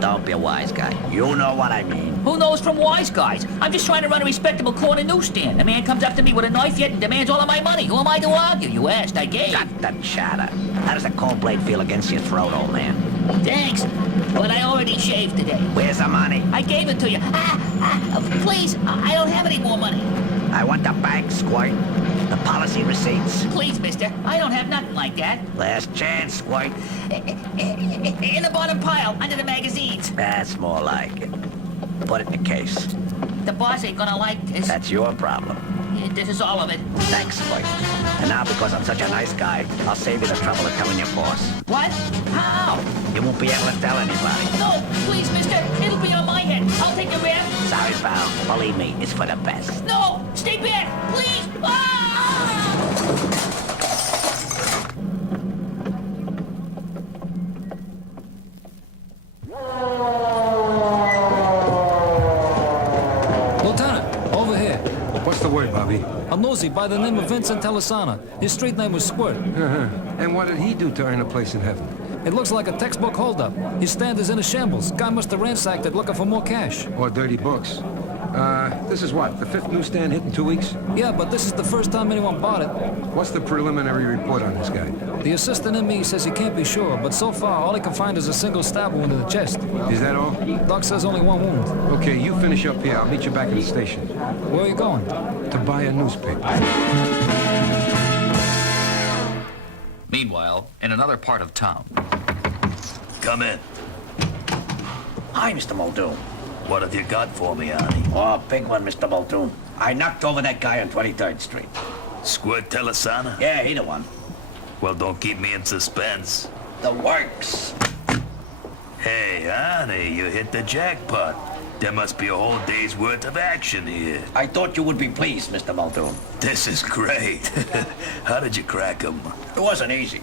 Don't be a wise guy. You know what I mean. Who knows from wise guys? I'm just trying to run a respectable corner newsstand. A man comes up to me with a knife yet and demands all of my money. Who am I to argue? You asked, I gave. Shut the chatter. How does a cold blade feel against your throat, old man? Thanks, but I already shaved today. Where's the money? I gave it to you. Please, I don't have any more money. I want the bank, Squirt. The policy receipts. Please, mister, I don't have nothing like that. Last chance, Squirt. In the bottom pile, under the magazines. That's more like it. Put it in the case. The boss ain't gonna like this. That's your problem. This is all of it. Thanks, Squirt. And now, because I'm such a nice guy, I'll save you the trouble of telling your boss. What? How? You won't be able to tell anybody. No, please, mister. It'll be on my head. I'll take the rap. Sorry, pal. Believe me, it's for the best. No! Stay back! Please! Ah! Lieutenant, over here. What's the word, Bobby? A nosy by the name of Vincent Telisana. His street name was Squirt. And what did he do to earn a place in heaven? It looks like a textbook holdup. His stand is in a shambles. Guy must have ransacked it looking for more cash. Or dirty books. This is what, the fifth newsstand hit in 2 weeks? Yeah, but this is the first time anyone bought it. What's the preliminary report on this guy? The assistant in me says he can't be sure, but so far all he can find is a single stab wound in the chest. Is that all? Doc says only one wound. Okay, you finish up here. I'll meet you back at the station. Where are you going? To buy a newspaper. Meanwhile, in another part of town. Come in. Hi, Mr. Muldoon. What have you got for me, Arnie? Oh, big one, Mr. Muldoon. I knocked over that guy on 23rd Street. Squirt Telisana? Yeah, he the one. Well, don't keep me in suspense. The works. Hey, Arnie, you hit the jackpot. There must be a whole day's worth of action here. I thought you would be pleased, Mr. Muldoon. This is great. How did you crack 'em? It wasn't easy.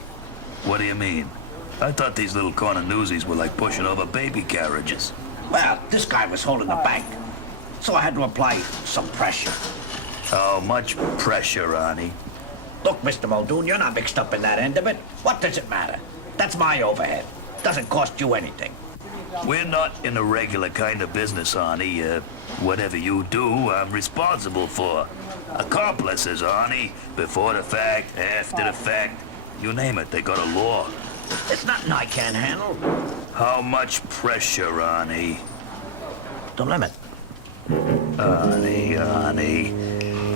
What do you mean? I thought these little corner newsies were like pushing over baby carriages. Well, this guy was holding the bank, so I had to apply some pressure. How much pressure, Arnie? Look, Mr. Muldoon, you're not mixed up in that end of it. What does it matter? That's my overhead. Doesn't cost you anything. We're not in a regular kind of business, Arnie. Whatever you do, I'm responsible for. Accomplices, Arnie. Before the fact, after the fact. You name it, they got a law. It's nothing I can't handle. How much pressure, Arnie? The limit. Arnie.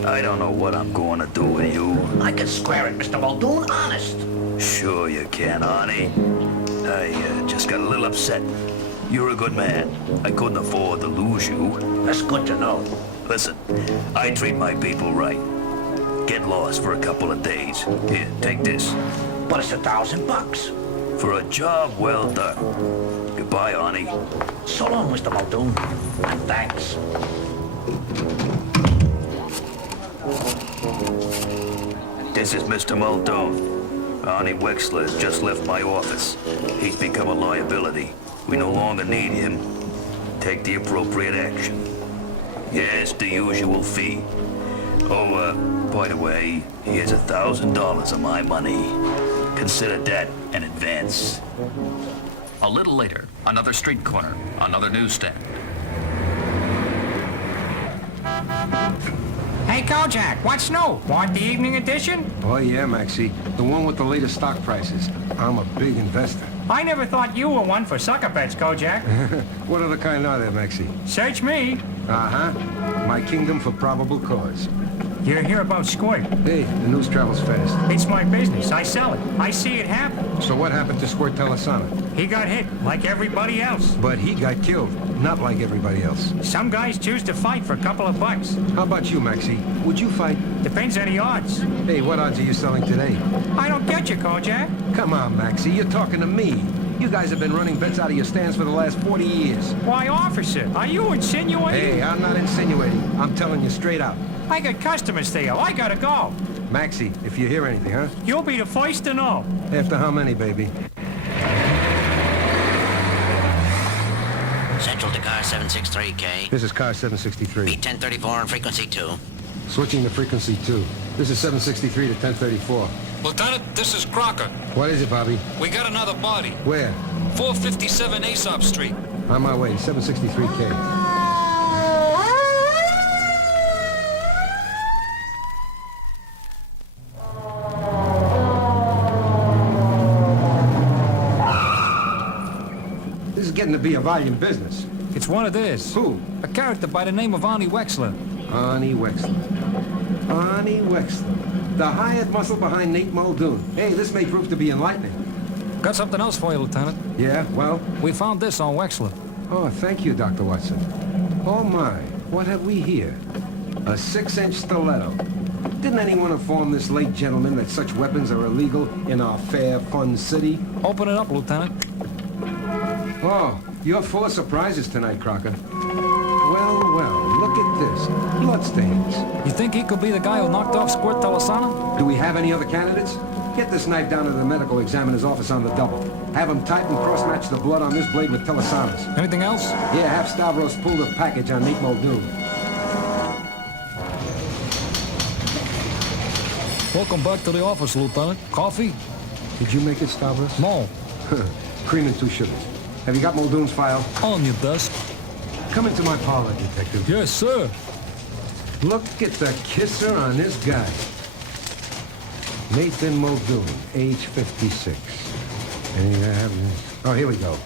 I don't know what I'm going to do with you. I can square it, Mr. Muldoon, honest. Sure you can, Arnie. I just got a little upset. You're a good man. I couldn't afford to lose you. That's good to know. Listen, I treat my people right. Get lost for a couple of days. Here, take this. But it's $1,000. For a job well done. Goodbye, Arnie. So long, Mr. Muldoon. And thanks. This is Mr. Muldoon. Arnie Wexler has just left my office. He's become a liability. We no longer need him. Take the appropriate action. Yes, the usual fee. Oh, by the way, here's $1,000 of my money. Consider that an advance. A little later, another street corner, another newsstand. Hey, Kojak, what's new? Want the evening edition? Oh, yeah, Maxie. The one with the latest stock prices. I'm a big investor. I never thought you were one for sucker bets, Kojak. What other kind are there, Maxie? Search me. Uh-huh. My kingdom for probable cause. You hear about Squirt? Hey, the news travels fast. It's my business. I sell it. I see it happen. So what happened to Squirt Telisana? He got hit, like everybody else. But he got killed, not like everybody else. Some guys choose to fight for a couple of bucks. How about you, Maxie? Would you fight? Depends on the odds. Hey, what odds are you selling today? I don't get you, Kojak. Come on, Maxie, you're talking to me. You guys have been running bets out of your stands for the last 40 years. Why, officer, are you insinuating? Hey, I'm not insinuating. I'm telling you straight out. I got customers, Theo. I gotta go. Maxie, if you hear anything, huh? You'll be the first to know. After how many, baby? Central to car 763K. This is car 763. Beat 1034 on frequency 2. Switching to frequency 2. This is 763 to 1034. Lieutenant, this is Crocker. What is it, Bobby? We got another body. Where? 457 Aesop Street. On my way, 763K. This is getting to be a volume business. It's one of theirs. Who? A character by the name of Arnie Wexler. Arnie Wexler. Arnie Wexler. The hired muscle behind Nate Muldoon. Hey, this may prove to be enlightening. Got something else for you, Lieutenant. Yeah, well? We found this on Wexler. Oh, thank you, Dr. Watson. Oh my, what have we here? A 6-inch stiletto. Didn't anyone inform this late gentleman that such weapons are illegal in our fair, fun city? Open it up, Lieutenant. Oh, you're full of surprises tonight, Crocker. Well, well, look at this. Bloodstains. You think he could be the guy who knocked off Squirt Telasana? Do we have any other candidates? Get this knife down to the medical examiner's office on the double. Have him type and cross-match the blood on this blade with Telasana's. Anything else? Yeah, have Stavros pull the package on Nate Muldoon. Welcome back to the office, Lieutenant. Coffee? Did you make it, Stavros? No. Cream and 2 sugars. Have you got Muldoon's file? On your desk. Come into my parlor, detective. Yes, sir. Look at the kisser on this guy. Nathan Muldoon, age 56. Oh, here we go.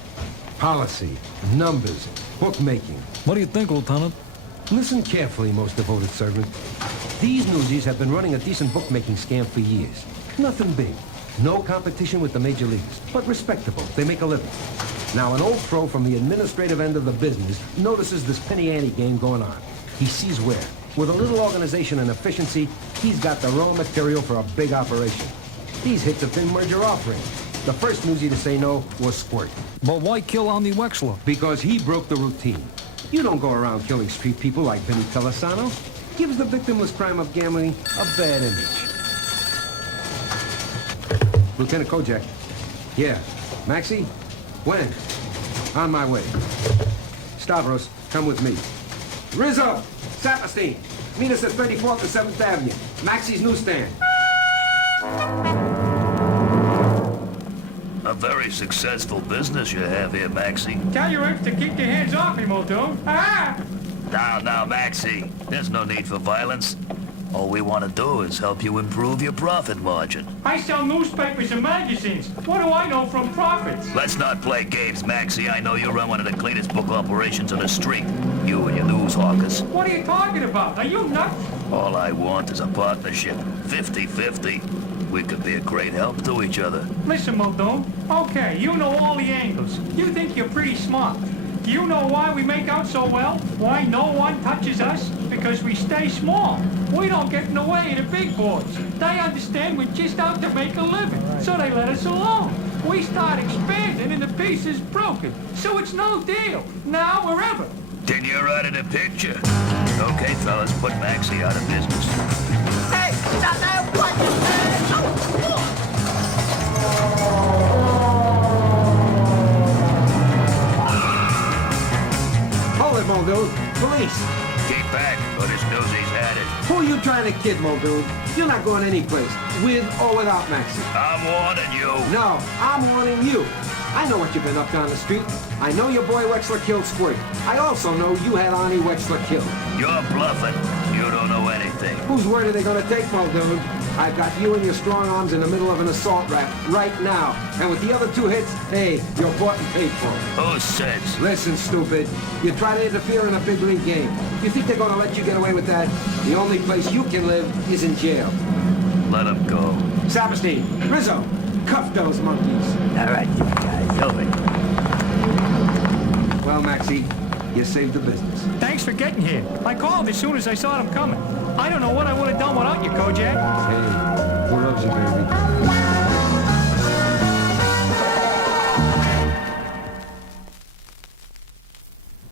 Policy, numbers, bookmaking. What do you think, Lieutenant? Listen carefully, most devoted servant. These newsies have been running a decent bookmaking scam for years. Nothing big. No competition with the major leagues, but respectable. They make a living. Now, an old pro from the administrative end of the business notices this penny-ante game going on. He sees where, with a little organization and efficiency, he's got the raw material for a big operation. These hits a thin merger offering. The first newsie to say no was Squirt. But why kill Arnie Wexler? Because he broke the routine. You don't go around killing street people like Vinny Telasano. Gives the victimless crime of gambling a bad image. Lieutenant Kojak. Yeah. Maxie? When? On my way. Stavros, come with me. Rizzo! Saperstein! Meet us at 34th and 7th Avenue. Maxie's newsstand. A very successful business you have here, Maxie. Tell your imps to keep their hands off me, Muldoon. Ah! Now, Maxie. There's no need for violence. All we want to do is help you improve your profit margin. I sell newspapers and magazines. What do I know from profits? Let's not play games, Maxie. I know you run one of the cleanest book operations on the street. You and your news hawkers. What are you talking about? Are you nuts? All I want is a partnership. 50-50. We could be a great help to each other. Listen, Muldoon. Okay, you know all the angles. You think you're pretty smart. Do you know why we make out so well? Why no one touches us? Because we stay small. We don't get in the way of the big boys. They understand we're just out to make a living, so they let us alone. We start expanding and the piece is broken, so it's no deal, now or ever. Then you're out of the picture. Okay, fellas, put Maxie out of business. Hey, stop that! What the hell? Hold it, Muldoon. Police. Keep back, or this newsie's had it. Who are you trying to kid, Muldoon? You're not going anyplace, with or without Maxie. I'm warning you. No, I'm warning you. I know what you've been up to on the street. I know your boy Wexler killed Squirt. I also know you had Arnie Wexler killed. You're bluffing. You don't know anything. Whose word are they going to take, Muldoon? I've got you and your strong arms in the middle of an assault rap right now. And with the other 2 hits, hey, you're bought and paid for. Who says? Listen, stupid. You try to interfere in a big league game. You think they're going to let you get away with that? The only place you can live is in jail. Let him go. Saperstein, Rizzo, cuff those monkeys. All right, you guys, over it. Well, Maxie, you saved the business. Thanks for getting here. I called as soon as I saw them coming. I don't know what I would have done without you, Kojak. Hey, who loves you, baby?